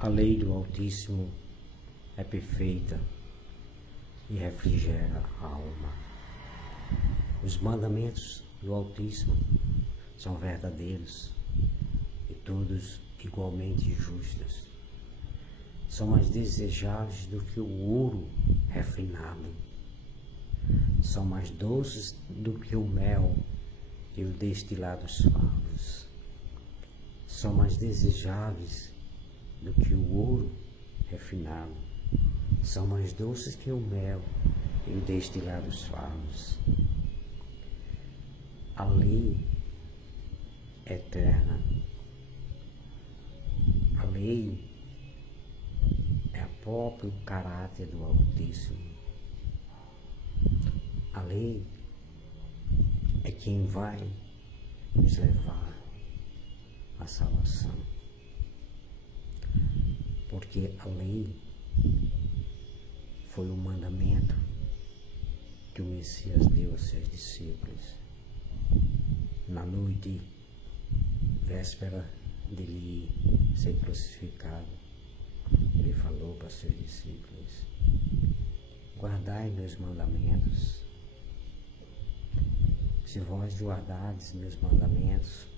A lei do Altíssimo é perfeita e refrigera a alma. Os mandamentos do Altíssimo são verdadeiros e todos igualmente justos. São mais desejáveis do que o ouro refinado. São mais doces do que o mel e o destilado dos favos. São mais desejáveis do que o ouro refinado. São mais doces que o mel e o destilado dos favos. A lei eterna, a lei é o próprio caráter do Altíssimo. A lei é quem vai nos levar à salvação. Porque a lei foi o mandamento que o Messias deu aos seus discípulos. Na noite, véspera dele ser crucificado, ele falou para seus discípulos: guardai meus mandamentos. Se vós guardardes meus mandamentos,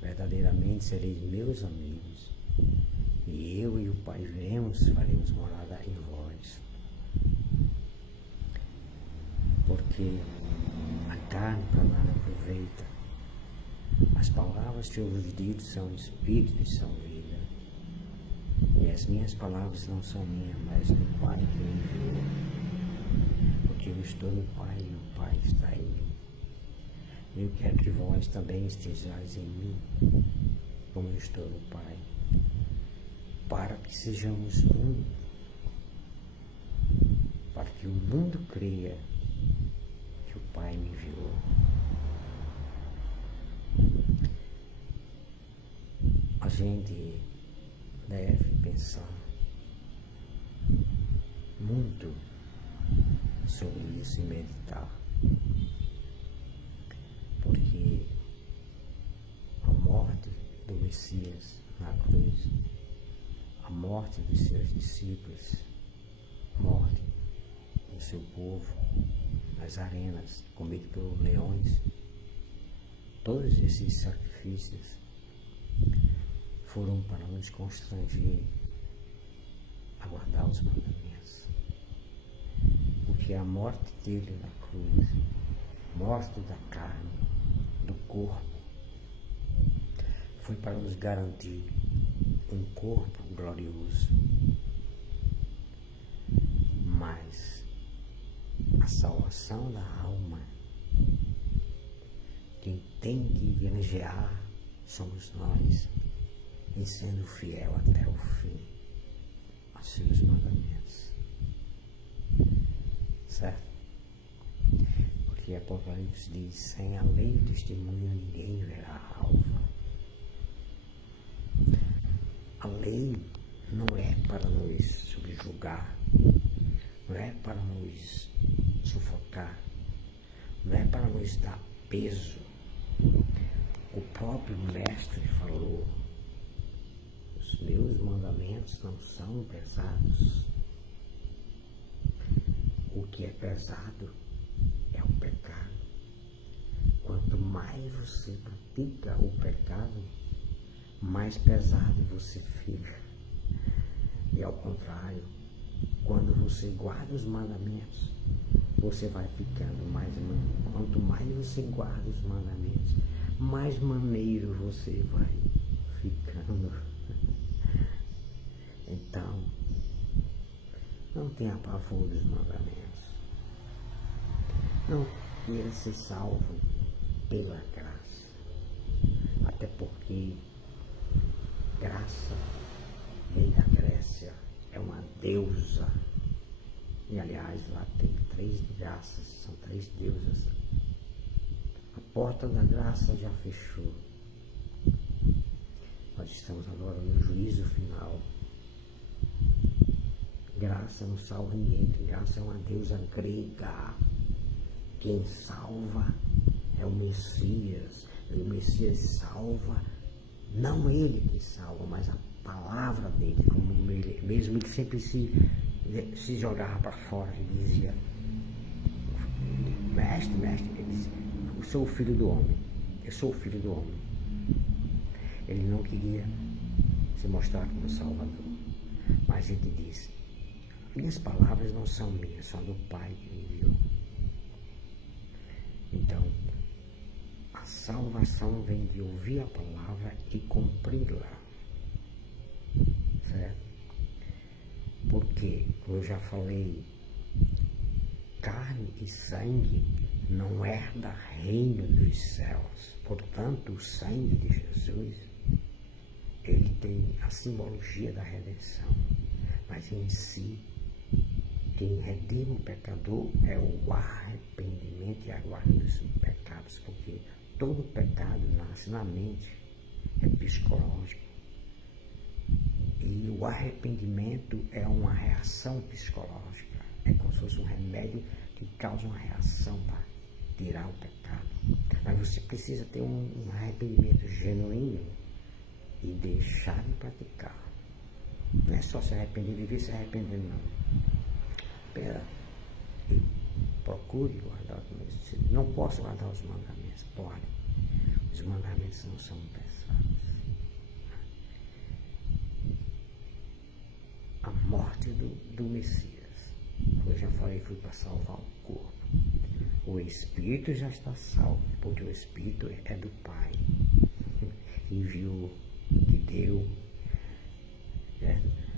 verdadeiramente sereis meus amigos, e eu e o Pai faremos morada em vós. Porque a carne para nada aproveita. As palavras que eu vos digo são espírito e são vida. E as minhas palavras não são minhas, mas do Pai que me enviou. Porque eu estou no Pai e o Pai está em mim. Eu quero que vós também estejais em mim, como eu estou no Pai, para que sejamos um, para que o mundo creia que o Pai me enviou. A gente deve pensar muito sobre isso e meditar, porque a morte do Messias na cruz, a morte dos seus discípulos, a morte do seu povo nas arenas, comido pelos leões, todos esses sacrifícios foram para nos constranger a guardar os mandamentos. Porque a morte dele na cruz, morte da carne, do corpo, foi para nos garantir um corpo glorioso. Mas a salvação da alma, quem tem que viajar somos nós, em sendo fiel até o fim aos seus mandamentos. Certo? Porque Apocalipse diz: sem a lei e testemunho ninguém verá a alva. A lei não é para nos subjugar, não é para nos sufocar, não é para nos dar peso. O próprio Mestre falou: os meus mandamentos não são pesados. O que é pesado é o pecado. Quanto mais você pratica o pecado, mais pesado você fica. E ao contrário, quando você guarda os mandamentos, você vai ficando mais maneiro. Quanto mais você guarda os mandamentos, mais maneiro você vai ficando. Então, não tenha pavor dos mandamentos. Não queira ser salvo pela graça. Até porque graça vem da Grécia, é uma deusa. E aliás, lá tem 3 graças, são 3 deusas. A porta da graça já fechou. Nós estamos agora no juízo final. Graça não salva ninguém, graça é uma deusa grega. Quem salva é o Messias. E o Messias salva, não ele que salva, mas a palavra palavra dele, como ele, mesmo ele sempre se jogava para fora, ele dizia, mestre, ele dizia, eu sou o filho do homem, eu sou o filho do homem. Ele não queria se mostrar como Salvador, mas ele disse, minhas palavras não são minhas, são do Pai que me enviou. Então, a salvação vem de ouvir a palavra e cumpri-la, certo? Porque, como eu já falei, carne e sangue não herda reino dos céus. Portanto, o sangue de Jesus, ele tem a simbologia da redenção, mas em si, quem redime o pecador é o arrependimento e a guarda dos pecados, porque todo pecado nasce na mente, é psicológico. E o arrependimento é uma reação psicológica, é como se fosse um remédio que causa uma reação para tirar o pecado. Mas você precisa ter um arrependimento genuíno e deixar de praticar. Não é só se arrepender, viver se arrependendo, não. Espera e procure guardar os mandamentos. Não posso guardar os mandamentos, pode. Os mandamentos não são pesados. A morte do Messias, como eu já falei, foi para salvar o corpo. O Espírito já está salvo, porque o Espírito é do Pai. Enviou, que deu.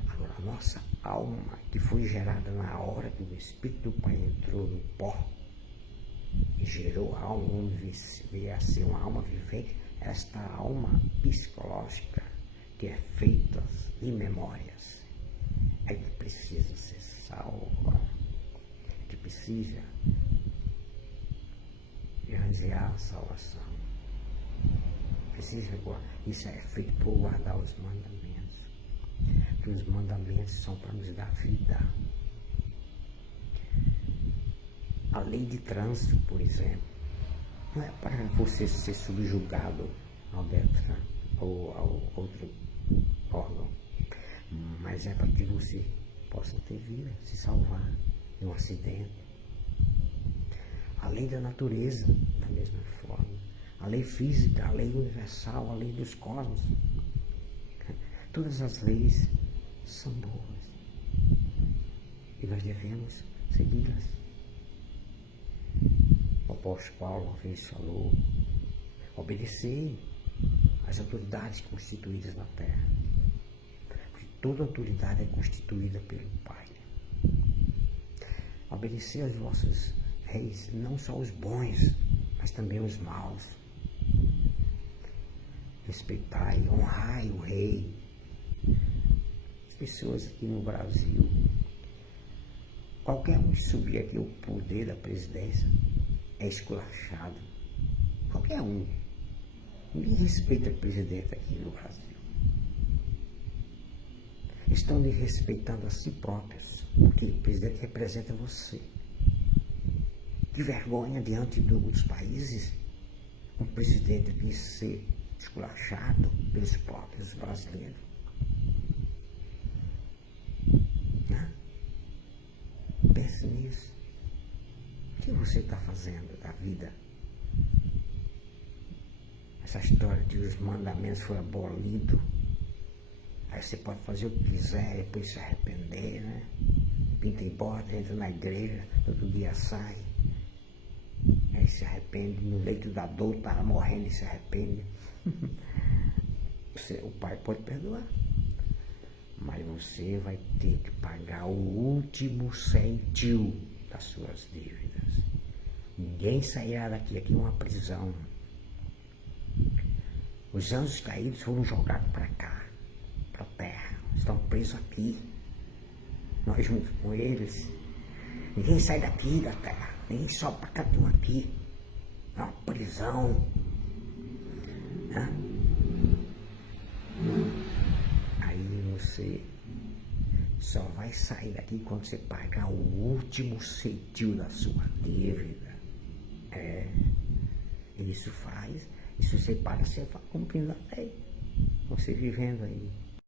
Agora, a nossa alma, que foi gerada na hora que o Espírito do Pai entrou no pó e gerou a alma, onde veio a ser uma alma vivente, esta alma psicológica, que é feita de memórias, é que precisa ser salva, que precisa realizar a salvação. Precisa, isso é feito por guardar os mandamentos. Que os mandamentos são para nos dar vida. A lei de trânsito, por exemplo, não é para você ser subjugado ao DETRAN ou ao outro órgão, mas é para que você possa ter vida, se salvar de um acidente. A lei da natureza, da mesma forma. A lei física, a lei universal, a lei dos cosmos. Todas as leis são boas e nós devemos segui-las. O apóstolo Paulo uma vez falou, obedecer às autoridades constituídas na terra, porque toda autoridade é constituída pelo Pai. Obedecer aos vossos reis, não só os bons, mas também os maus. Respeitai, honrai o rei. As pessoas aqui no Brasil, qualquer um que subir aqui o poder da presidência é esculachado. Qualquer um. Ninguém respeita o presidente aqui no Brasil. Estão lhe respeitando a si próprios, porque o presidente representa você. Que vergonha diante dos países um presidente que ser esculachado pelos próprios brasileiros. Pense nisso. O que você está fazendo da vida? Essa história de os mandamentos foi abolido. Aí você pode fazer o que quiser, depois se arrepender, né? Pinta em borda, entra na igreja, todo dia sai. Aí se arrepende, no leito da dor, está morrendo e se arrepende. O Pai pode perdoar, mas você vai ter que pagar o último centil das suas dívidas. Ninguém sairá daqui, aqui é uma prisão. Os anjos caídos foram jogados para cá, para a terra, estão presos aqui, nós juntos com eles. Ninguém sai daqui da terra, ninguém sobe para cá, estão aqui, é uma prisão. Aí você só vai sair daqui quando você pagar o último centil da sua dívida. Isso você paga, você vai cumprindo a lei, você vivendo aí.